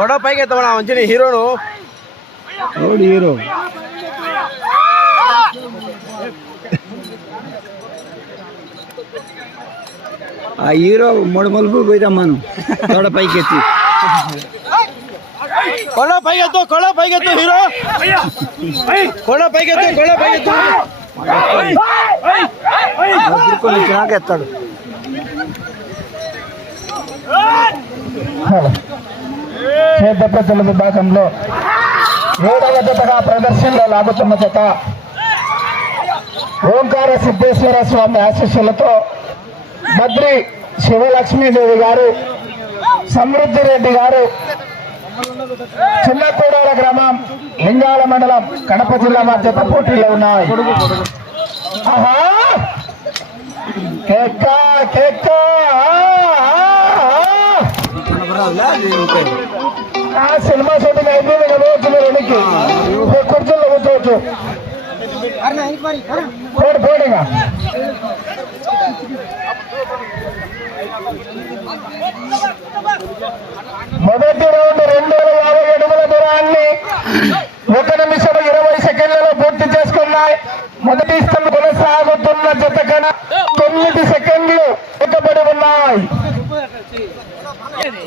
Photo పైకి ఎత్తామన్నా మంచి హీరోను hero? ఆ హీరో మూడు మలుపు పోయిరమ్మాను తోడ పైకి ఎత్తి కొండ పైకి ఎత్తు కొండ పైకి ఎత్తు హీరో. కొండ పైకి ఎత్తు కొండ పైకి ఎత్తు దుర్కొని వచ్చినాక ఎత్తాడు. చేత ప్రజల విభాగంలో ఏడవ జతగా ప్రదర్శనలో లాగుతున్న జత ఓంకార సిద్ధేశ్వర స్వామి ఆశీస్సులతో బద్రి శివలక్ష్మీదేవి గారు సమృద్ధి రెడ్డి గారు చిన్నకూడాల గ్రామం లింగాల మండలం కడప జిల్లా మధ్య పోటీలో ఉన్నాయి. ఆహా! కేక్క కేక్క! ఆ, ఆ, ఆ. ఆ సినిమా షూటింగ్ అయిపోయింది కదా వచ్చిన వెనక్కి కుర్చీలో కూర్చోవచ్చు పోడు పోడిగా మొదటి రౌండ్ రెండు వేల యాభై అడుగుల దూరాన్ని ఒక నిమిషం ఇరవై సెకండ్లలో పూర్తి చేసుకున్నాయి మొదటి స్థలం కొనసాగుతున్న జత కన్నా తొమ్మిది సెకండ్లు వెనుకబడి ఉన్నాయి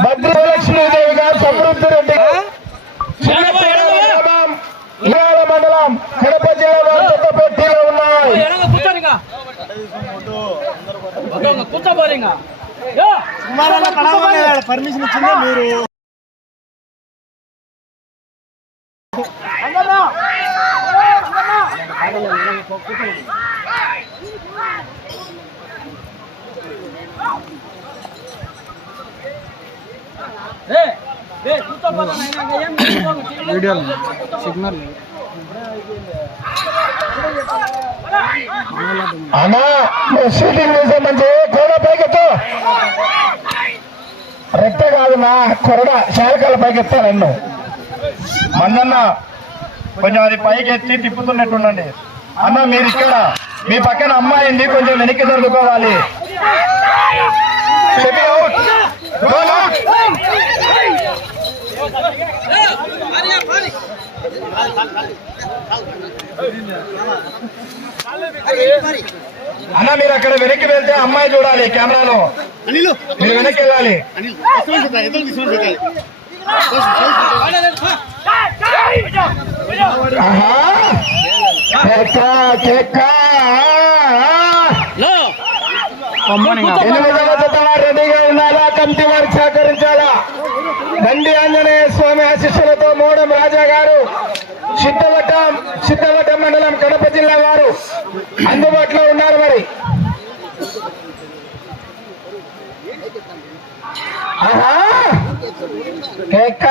భద్రలక్ష్మీదేవి గారు సమృద్ధి రెడ్డి గారు, చిన్నపేట గ్రామం, ఇయాల మండలం కడప జిల్లా వారి జత పోటీలో ఉన్నాయి. పర్మిషన్ ఇచ్చిందే మీరు. Video signal. అన్నా నువ్వు షూటింగ్ మంచి కోడ పైకెత్తు. రెట్ట కాదు నా కొరడ శాలకాల పైకెత్తా నన్ను. మన్నన్న కొంచెం అది పైకి ఎత్తి తిప్పుతున్నట్టుండండి. అన్న మీరు ఇక్కడ మీ పక్కన అమ్మాయి ఉంది కొంచెం వెనక్కి దొరుకుకోవాలి చెప్పి అన్న మీరు అక్కడ వెనక్కి వెళ్తే అమ్మాయి చూడాలి కెమెరాలో. మీరు వెనక్కి వెళ్ళాలి వారు రెడీగా ఉండాలా కమిటీ వారికి సహకరించాలా? దండి ఆంజనేయ స్వామి ఆశీస్సులతో మోడం రాజా గారు. సిద్ధవటం సిద్ధవటం మండలం కడప జిల్లా వారు అందుబాటులో ఉన్నారు మరి. ఆహా! కేక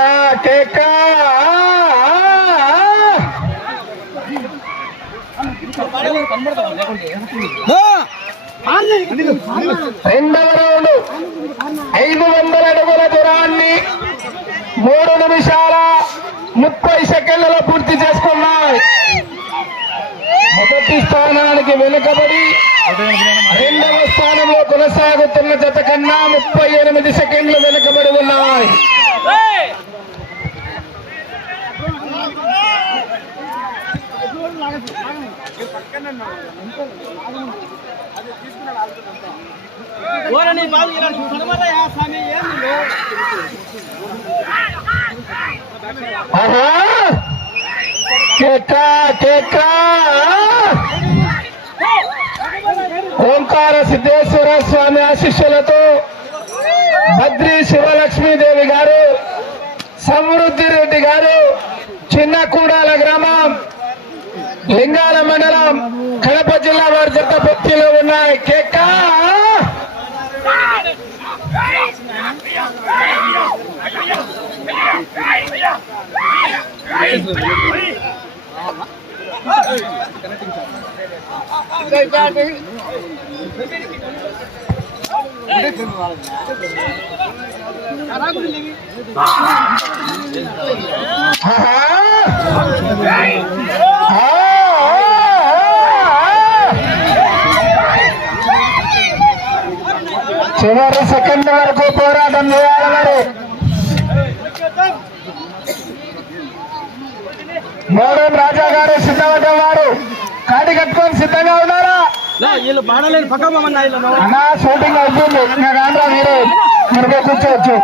కేక రెండవ రౌండ్ ఐదు వందల అడుగుల దూరాన్ని మూడు నిమిషాల ముప్పై సెకండ్లలో పూర్తి చేసుకున్నాయి మొదటి స్థానానికి వెనుకబడి రెండవ స్థానంలో కొనసాగుతున్న జత కన్నా ముప్పై ఎనిమిది సెకండ్లు వెనుకబడి ఉన్నాయి ఆహా! కేక, ఓంకార సిద్ధేశ్వర స్వామి ఆశిష్యులతో భద్రి శివలక్ష్మీదేవి గారు సమృద్ధి రెడ్డి గారు చిన్న కూడాల గ్రామం లింగాల మండలం కడప జిల్లా వారి జత భక్తిలో ఉన్నాయి. కేక! చివరి సెకండ్ వరకు పోరాటం చేయాలి మరి. మోడన్ రాజా గారు సిద్ధవటం వారు. కాటి కట్టుకొని సిద్ధంగా వీళ్ళు పాడలేని పక్క మమ్మల్ని వీళ్ళు నువ్వు. అన్నా షూటింగ్ అవుతుంది ఇంకా కాండ్రా మీరు మీరు పోయి కూర్చోవచ్చు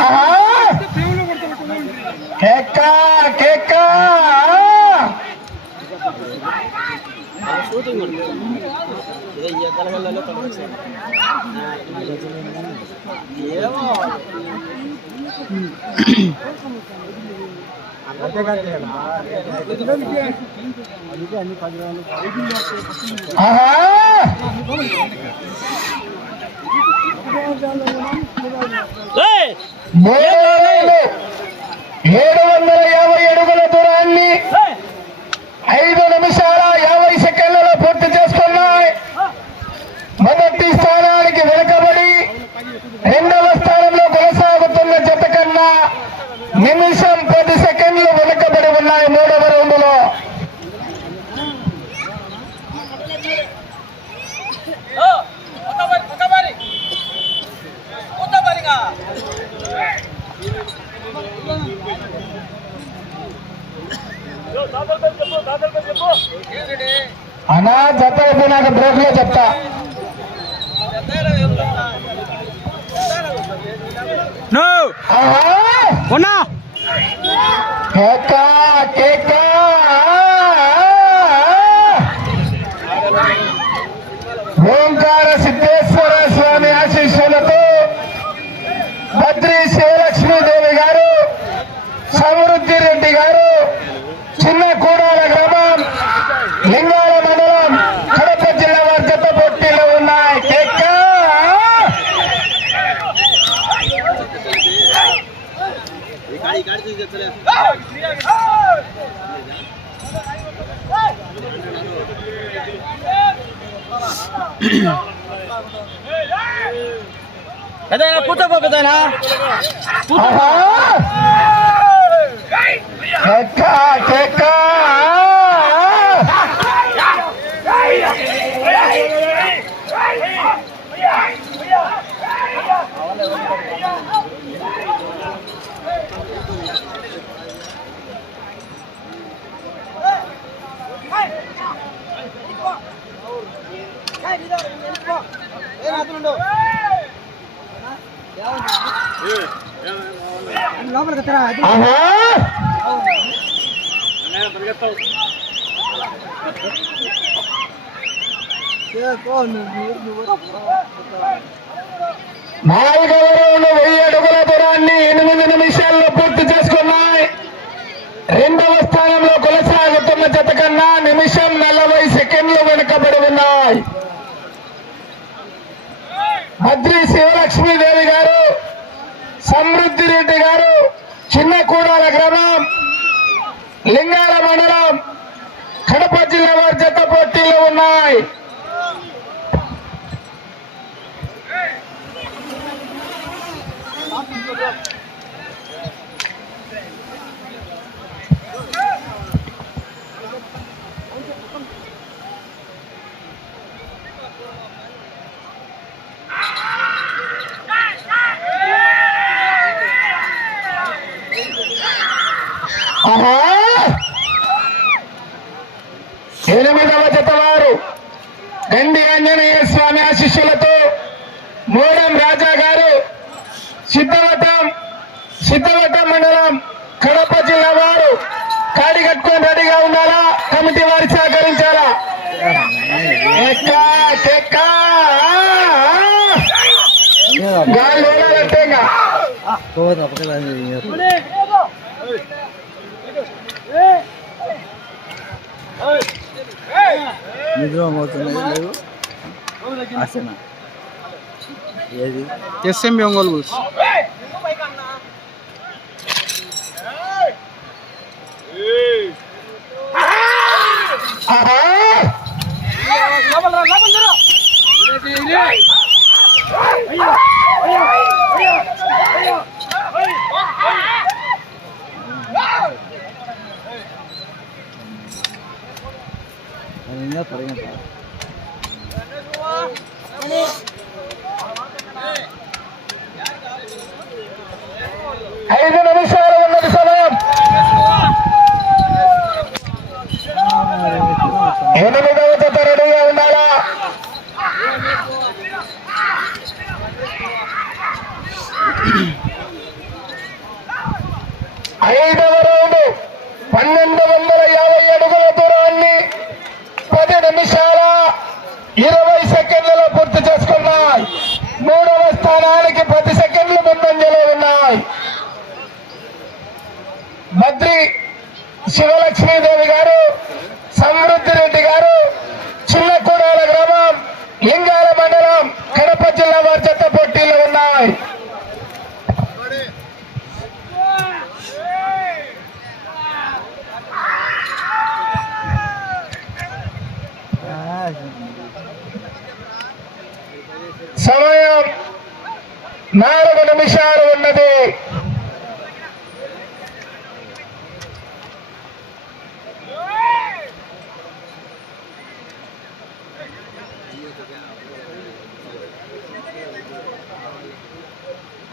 ఆహా! కేక్క కేక్క ఇదే ఈ గలగలలో తొలగించారు. ఏమో ఆహా! ఏయ్! మూడు వేలు ఏడు వందల యాభై అడుగుల దూరాన్ని! ఐదు నిమిషాల యాభై సెకండ్లలో పూర్తి చేసుకున్నాయి మొదటి స్థానానికి వెనుకబడి రెండవ స్థానంలో కొనసాగుతున్న జత కన్నా నిమిషం పది సెకండ్లు వెనుకబడి ఉన్నాయి మూడవ రౌండ్లో అనా జత అయిపోయినాక బ్రేక్లో చెప్తా! ఉన్నా! కేక కేక ఓంకార సిద్ధేశ్వర స్వామి ఆశీస్సులతో బద్రి శివలక్ష్మీదేవి గారు సమృద్ధి రెడ్డి గారు చిన్న కూడాల గ్రామం లింగాల మండలం కడప జిల్లా వారి జత పోటీలో ఉన్నాయి కేక కేక ఆహా! నాలుగవ రౌండ్ వెయ్యి అడుగుల దూరాన్ని ఎనిమిది నిమిషాల్లో పూర్తి చేసుకున్నాయి రెండవ స్థానంలో కొనసాగుతున్న జత కన్నా నిమిషం నలభై సెకండ్లు వెనుకబడి ఉన్నాయి భద్రి శివలక్ష్మీదేవి గారు సమృద్ధి రెడ్డి గారు చిన్న కూడాల గ్రామం లింగాల మండలం కడప జిల్లా వారి జత పోటీలో ఉన్నాయి ఆహా! ఎనిమిదవ జత వారు గండి ఆంజనేయ స్వామి ఆశిష్యులతో మూడం రాజా గారు సిద్ధవటం సిద్ధవటం మండలం కడప జిల్లా వారు కాడి కట్టుకొని రెడీగా ఉండాలా? కమిటీ వారి సహకరించాలా? గాలి ఇంకా. నిద్ర లేవు ఏది? ఎస్ఎంబి ఒంగోలు బుల్స్ ఆహా! అది పరిగెత్త ఐదు నిమిషాలు ఉన్నది సమయం క్షణానికి పది సెకండ్లు ముందంజలో ఉన్నాయి మంత్రి శివలక్ష్మీదేవి గారు సమృద్ధి రెడ్డి గారు చిన్నకూడాల గ్రామం లింగాల మండలం కడప జిల్లా వారి చెత్త పోటీలు ఉన్నాయి సమయం నాలుగు నిమిషాలు ఉన్నది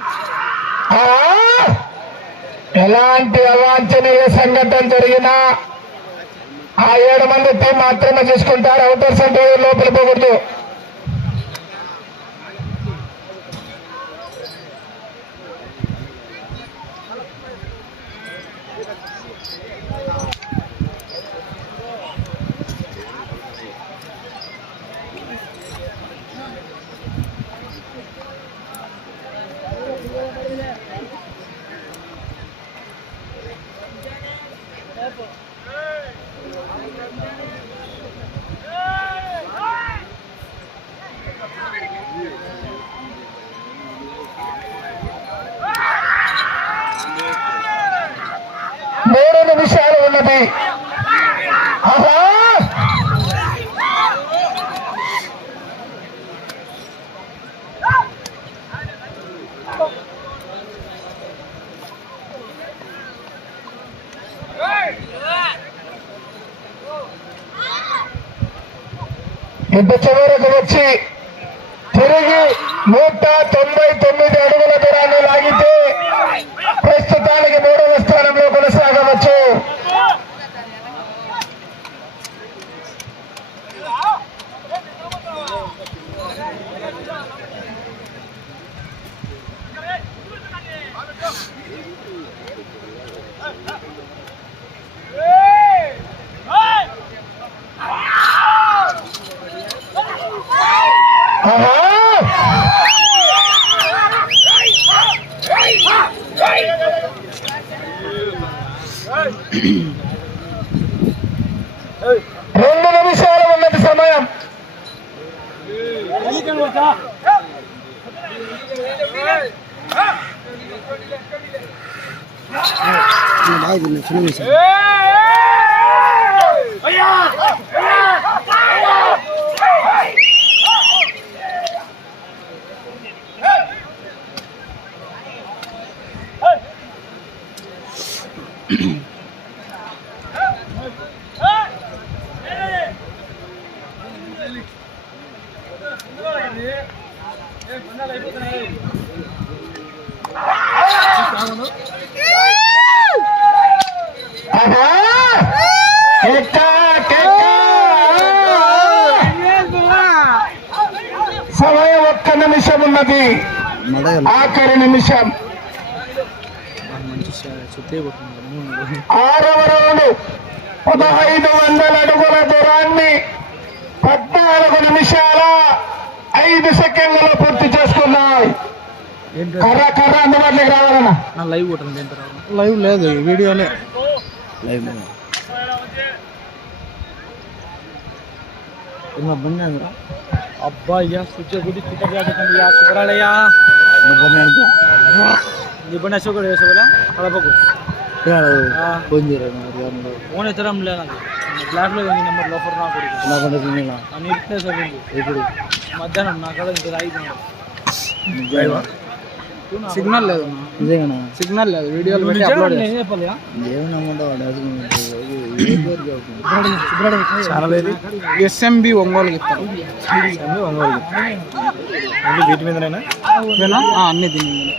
ఆ! ఎలాంటి అవాంఛనీయ సంఘటన జరిగినా ఆ ఏడు మంది టీం మాత్రమే చూసుకుంటారు అవుటర్ సెంటర్ లోపల పోకూడదు. ఇంత చివరకు వచ్చి తిరిగి నూట తొంభై తొమ్మిది అడుగుల దూరాన్ని లాగితే ప్రస్తుతానికి మూడవ స్థానంలో కొనసాగవచ్చు. Seriously. సమయం ఒక్క నిమిషం ఉన్నది. ఆఖరి నిమిషం. ఆరవ రౌండ్. పదహైదు వందల అడుగుల దూరాన్ని పద్నాలుగు నిమిషాల ఐదు సెకండ్లలో పూర్తి చేసుకున్నాయి. కర్ర కర్ర అందుబాటులోకి రావాలన్నా. లైవ్ లైవ్ లేదు వీడియోనే లైవ్ బండి అబ్బా అయ్యా స్విచ్ గుడి స్విచ్ అయ్యా శుభ్రాలయ్యా నిబంధన అశోకుడు వేసుకోలే కడపకు ఫోన్ చేయరా ఫోన్ ఎత్తడం లేదు బ్లాక్ లో ఉంది నెంబర్ లోపల నా కొడుకు నాకు అని ఇస్తే చదివింది ఇప్పుడు మధ్యాహ్నం నా కడ ఇంకా ఐదు సిగ్నల్ లేదు నిజంగా సిగ్నల్ లేదు వీడియోలు పెట్టి అప్లోడ్ చెప్పాలియా ఛానల్ ఏది ఎస్ఎంబి ఒంగోలు ఇస్తారు ఒంగోలు అన్ని వీటి మీదనేనా అన్ని దీని మీద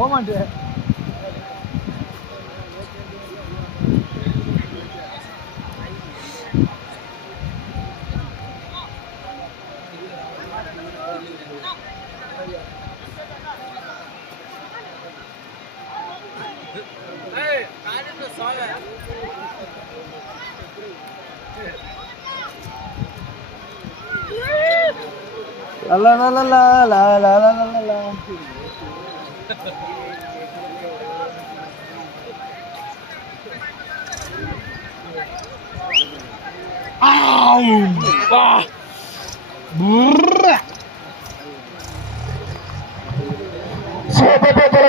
போமாண்டு La la la la la la la la la la Ah!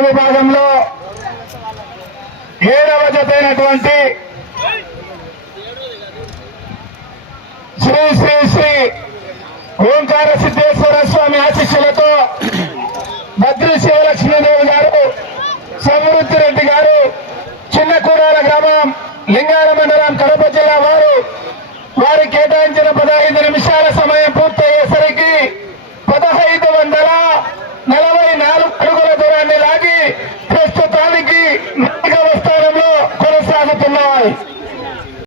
విభాగంలో ఏడవ జతైనటువంటి లింగాల మండలం కడప జిల్లా వారు వారి కేటాయించిన పదహైదు నిమిషాల సమయం